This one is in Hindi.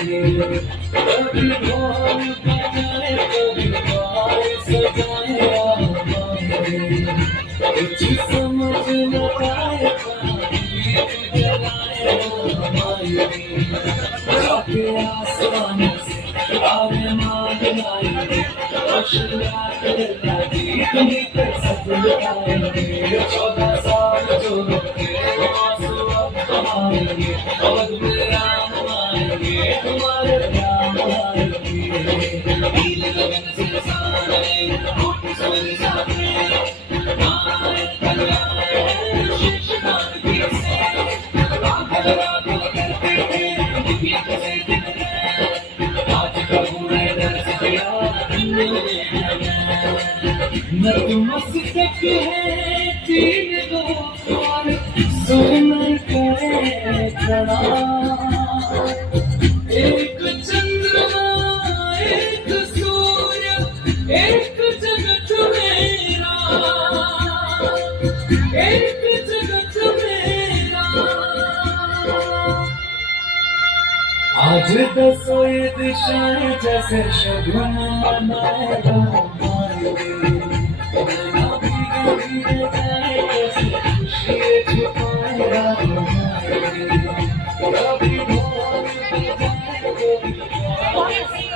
कभी ढोल बजाए कभी बाल सजाए हमारे, कुछ समझ न आए दीप जलाए हमारे, जाके आसमान से आवे मान लाएंगे, रोशन तेरा दीप निकल सब लुटाएंगे, 14 साल जो रोके वो आंसू अब बहाएंगे, अवध में राम आएंगे तुम्हारे राम आएंगे, नील गगन से सारे होठ सोने सारे आए कल्याण शीश मान की से राघव राघव करते थे दिव्य से दिन गए, आज प्रभु ने दर्शन दिया धन्य हो गया। नतमस्तक है तीन लोग सुन करे प्रणाम, एक चंद्रमा एक सूर्य एक जगत मेरा, एक जगत मेरा। आज दसों ये दिशाएं जैसे शगुन मनाएगा हमारे,